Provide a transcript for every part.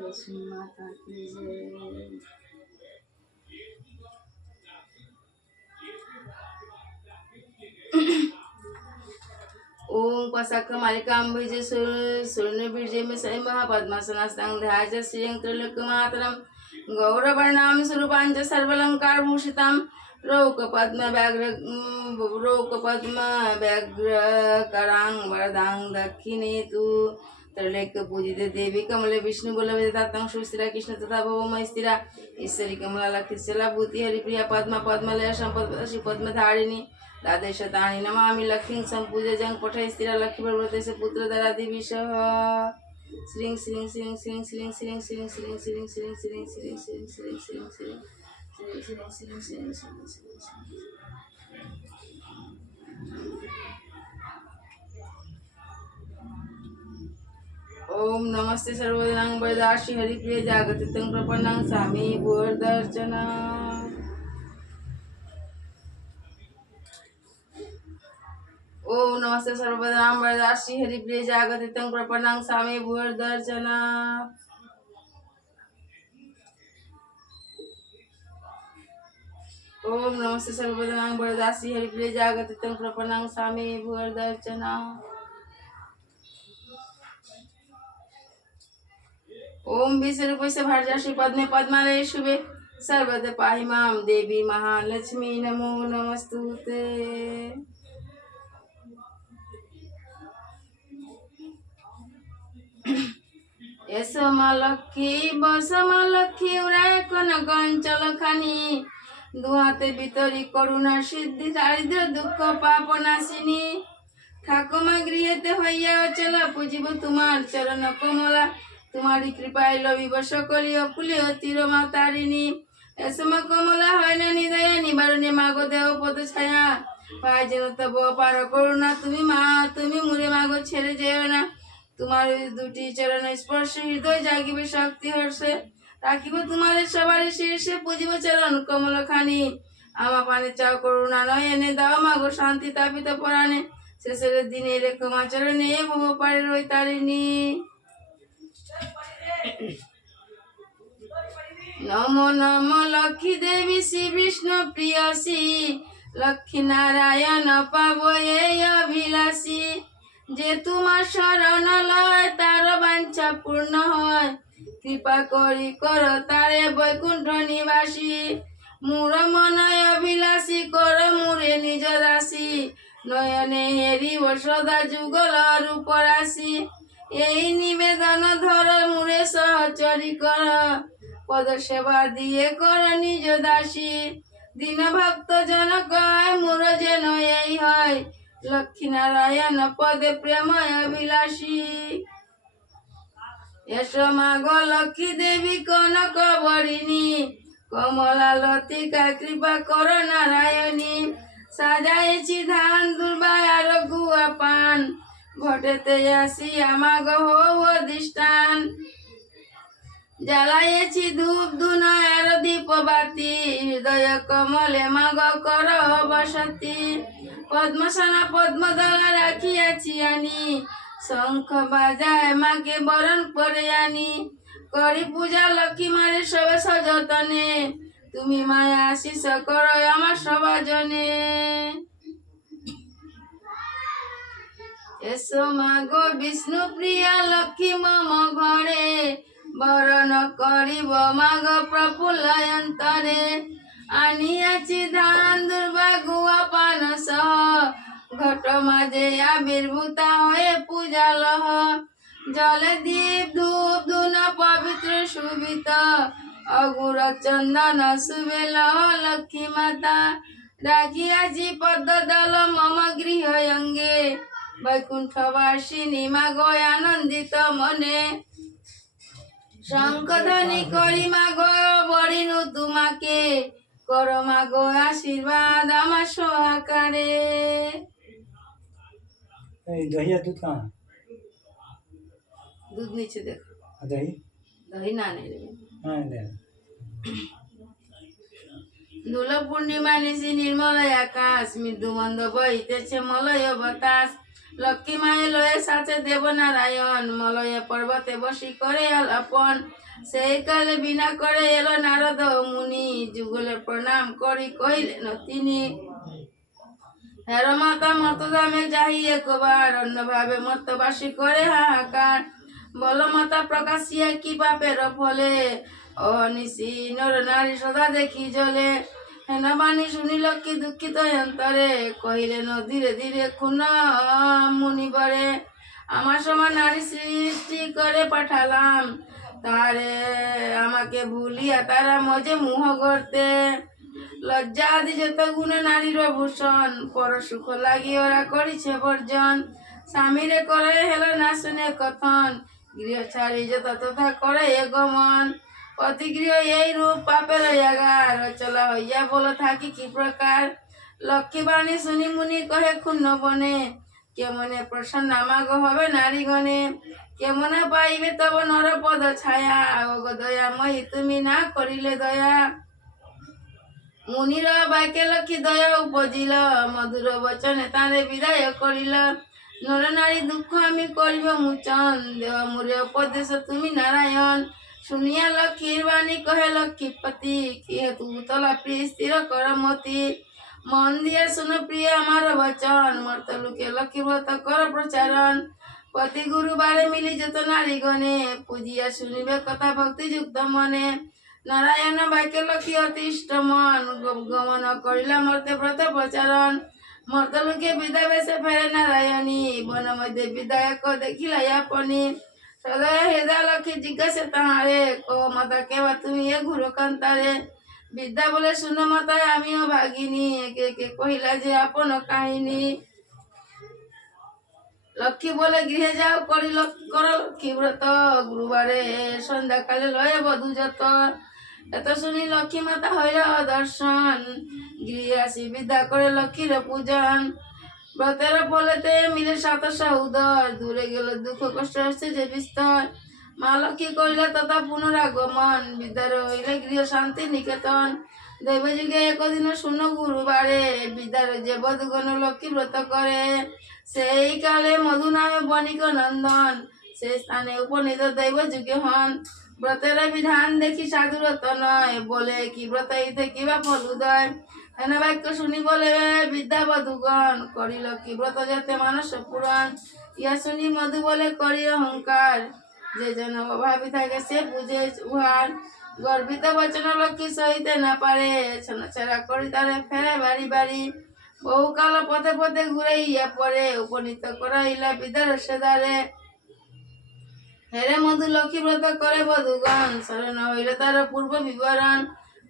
लक्ष्मी माता की जय। ओम पशाकमालिकाम्बुजे स्वर्णबीजे में सै महापद्मासनास्तां ध्याय श्रियं त्रिलोकमातरं गौरवर्णां स्वरूपां सर्वालङ्कारभूषितां रौकपद्मव्याघ्रकरां वरदां दक्षिणे तु त्रैलोक्य पूजिते देवी कमले विष्णु वल्लभे तातं सुस्थिरा कृष्ण तथा भवमय स्थिरा ईश्वरी कमला लक्ष्मीशला भूति हरिप्रिया पद्मा पद्मलया संपद श्री पद्मधारिणी द्वादशतानि नमामि लक्ष्मीं सम्पूज्यं पठै स्थिरा लक्ष्मीप्रवृतस्य पुत्रधरादिभिषः श्रीं श्रीं श्रीं श्रीं श्रीं श्रीं श्रीं श्रीं श्रीं श्रीं श्रीं श्रीं श्रीं श्रीं श्रीं श्रीं श्रीं श्रीं ओम नमस्ते सर्वजनां वरदासि हरिप्रिय जागतितं प्रपन्नं स्वामी भूर्दर्शना। ओम नमस्ते सर्वजनां वरदासि हरिप्रिय जागतितं प्रपन्नं स्वामी भूर्दर्शना। ओम नमस्ते सर्वजनां वरदासि हरिप्रिय जागतितं प्रपन्नं स्वामी भूर्दर्शना। ओम विश्वरूपस्य भार्यासि पद्मे पद्मालये शुभे सर्वदा पाहि मां देवी महालक्ष्मी नमो नमस्तुते। एसो मा लक्ष्मी बस मा लक्ष्मी उड़ाय कनक अंचल खानी दुहाते ভিতরি করুণা সিদ্ধি দারিদ্র দুঃখ পাপ নাশিনী ঠাকুমা গৃহেতে হইয়া অচল পুজিব তোমার চরণ কমলা তোমারি কৃপায় লবিব সকলি অকুলীয় তিরমা তারিণী এসমা কমলা হয় না নিদয়া নিবারণে মাগো দেহ পদ ছায়া পায় যেন তব পার করুণা তুমি মা তুমি মুরে মাগো ছেড়ে যেও না তোমার দুটি চরণ স্পর্শ হৃদয় জাগিবে শক্তি হর্ষে রাখিব তোমার সবার শীর্ষে পুজিব চরণ কমল খানি আমা পানে চাও করুণা নয়নে দাও মাগো শান্তি তাপিত পরাণে শেষের দিনে রেখো মা চরণে ভব পারে রই তারিণী। নমো নমো লক্ষ্মী দেবী শ্রী বিষ্ণু প্রিয়সী লক্ষ্মী নারায়ণ পাব এই অভিলাষী যে তোমার শরণ লয় তার বাঞ্ছা পূর্ণ হয় কৃপা করি কর তারে বৈকুণ্ঠ নিবাসী মূর মনয় অভিলাষী কর মুরে নিজ দাসী নয়নে হেরিব সদা যুগল রূপ রাশি এই নিবেদন ধর মুরে সহচরি কর পদ সেবা দিয়ে কর নিজ দাসী দীন ভক্ত জন কয় মুর যেন এই হয় লক্ষ্মী নারায়ণ পদে প্রেম অভিলাষী। এসো মাগো লক্ষ্মী দেবী কনক বরিণী কমলা লতিকা কৃপা কর নারায়ণী সাজাইছি ধান দুর্বা আর গুয়া পান ঘটেতে আসি আমাগ হও অধিষ্ঠান জ্বালাইছি ধূপ ধুনা আর দীপবাতি হৃদয় কমলে মাগ কর বসতি পদ্মসনা পদ্মদলা রাখিয়াছি আনি শঙ্খ বাজায় মাকে বরণ করে আনি করি পূজা লক্ষ্মী মারে সবে সযতনে তুমি মায়া আশিস করো আমার সবাজনে। এসো মাগো বিষ্ণু প্রিয়া লক্ষ্মী মম ঘরে বরণ করিব মাগ প্রফুল্ল অন্তরে আনিয়াছি ধান দুর্বা গুয়া পান সহ ঘট মাঝে আবির্ভূতা হয়ে পূজা লহ জলে দীপ ধূপ ধুনা পবিত্র সুবিত অগুর চন্দন শুভে লহ লক্ষ্মী মাতা রাখিয়াছি পদ্ম দল মম গৃহ অঙ্গে বৈকুণ্ঠবাসিনী মাগো আনন্দিত মনে শঙ্খধ্বনি করি মাগো বরিনু তোমাকে কর মাগো আশীর্বাদ আমার সহকারে। दही या दूध कहाँ दूध नीचे देखो दही दही ना नहीं रे हाँ दे দোল পূর্ণিমা নিশি নির্মল আকাশ মৃদু মন্দ বইতেছে মলয় বাতাস লক্ষ্মী মায়ে লয়ে সাথে দেবনারায়ণ মলয়ে পর্বতে বসি করে আলাপন। সেই কালে বিনা করে এলো নারদ মুনি যুগলে প্রণাম করি কহিলেন তিনি, হেরো মাতা মর্তধামে যাই একবার অন্যভাবে মর্তবাসী করে হাহাকার। বল মাতা প্রকাশিয়া কি পাপের ফলে অনিশি নর নারী সদা দেখি জলে। হেন বাণী শুনি লক্ষ্মী দুঃখিত অন্তরে কহিলেন ধীরে ধীরে ক্ষুণ্ণ মুনিবরে। আমার সমান নারী সৃষ্টি করে পাঠালাম তারে আমাকে ভুলিয়া তারা মজে মুহ করতে। লজ্জা আদি যত গুণে নারীর ভূষণ পর সুখ লাগি ওরা করিছে বর্জন। স্বামীরে করে হেলো না শুনে কথন গৃহ ছাড়ি যত তথা করে এ গমন। অতিগৃহ এই রূপ পাপের আগার চলা হইয়া বলো থাকি কি প্রকার। লক্ষ্মী বাণী শুনি মুনি কহে ক্ষুণ্ণ বনে কেমনে প্রসন্ন আমাগ হবে নারীগণে। কেমনে পাইবে তব নরপদ ছায়া ওগ দয়াময়ী তুমি না করিলে দয়া। মুনির বাক্যে লক্ষ্মী দয়া উপজিল মধুর বচনে তাঁরে বিদায় করিল। নর নারী দুঃখ আমি করিব মোচন দেহ মুরে উপদেশ তুমি নারায়ণ। শুনিয়া লক্ষ্মীর বাণী কহে লক্ষ্মীপতি কি হেতু তলা প্রিয় স্থির কর মতি। মন দিয়ে শুনো প্রিয় আমার বচন মর্ত লোকে লক্ষ্মী ব্রত কর প্রচারণ। প্রতি গুরুবারে মিলি যত নারীগণে পূজিয়া শুনিবে কথা ভক্তিযুক্ত মনে। নারায়ণ বাক্যে লক্ষ্মী অতিষ্ঠ মন গমন করিলা মর্তে ব্রত প্রচারণ। মর্তলোকে বিদায় বেশে ফেরে নারায়ণী বন মধ্যে বিদায়ক দেখিলা আপনি। সদয় হৃদয় লক্ষ্মী জিজ্ঞাসে তাহারে কহ মাতা কেবা তুমি এ ঘুরো কান্তারে। বিদ্যা বলে শুনো মাতায় আমিও ভাগিনী একে একে কহিলা যে আপন কাহিনী। লক্ষ্মী বলে গৃহে যাও করিল কর লক্ষ্মী ব্রত গুরুবারে সন্ধ্যাকালে লয়ে বধূ যত। এত শুনি লক্ষ্মী মাতা হইল দর্শন গৃহে আসি বিদ্যা করে লক্ষ্মীর পূজন। ব্রতের ফলেতে মিলে সাতশা উদর দূরে গেল দুঃখ কষ্ট আসছে যে বিস্তর। মা লক্ষ্মী করিল তথা পুনরাগমন বিদ্যার হইলে গৃহ শান্তি নিকেতন। দৈব যুগে একদিন শূন্য গুরুবারে বিদ্যার যে বধূগণ লক্ষ্মী ব্রত করে। সেই কালে মধু নামে বণিক নন্দন সেই স্থানে উপনীত দৈব যুগে হন। ব্রতের বিধান দেখি সাধুরত নয় বলে কি ব্রত ইতে কিবা ফল উদয়। হেন বাক্য শুনি বলে বিদ্যা বধূগণ করিল কি ব্রত যাতে মানস পুরাণ। ইয়া শুনি মধু বলে করি অহংকার যে যেন অভাবী থাকে সে বুঝে উহার। গর্বিত বচন লক্ষ্মী সহিতে না পারে ছনাছাড়া করি তারে ফেরে বাড়ি বাড়ি। বহুকাল পথে পথে ঘুরে ইয়া পরে উপনীত করাইলা বিদ্যার সেদারে। হেরে মধু লক্ষ্মী ব্রত করে বধূগণ স্মরণ হইল তার পূর্ব বিবরণ।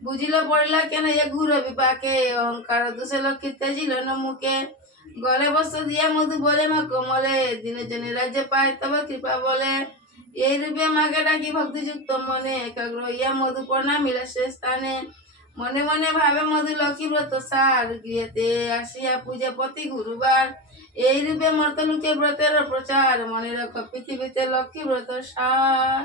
বুঝিল পড়িলা কেন এ ঘুর বিপাকে অহংকার দোষে লক্ষ্মী তেজিল ন মুখে। গলে বস্ত্র দিয়া মধু বলে মা কোমলে দিনে জনে রাজ্যে পায় তব কৃপা বলে। এই রূপে মাকে ডাকি ভক্তিযুক্ত মনে একাগ্র হইয়া মধু প্রণামিলা সে স্থানে। মনে মনে ভাবে মধু লক্ষ্মী ব্রত সার গৃহেতে আসিয়া পূজা প্রতি গুরুবার। এই রূপে মর্তলোকে ব্রতের প্রচার মনে রাখ পৃথিবীতে লক্ষ্মী ব্রত সার।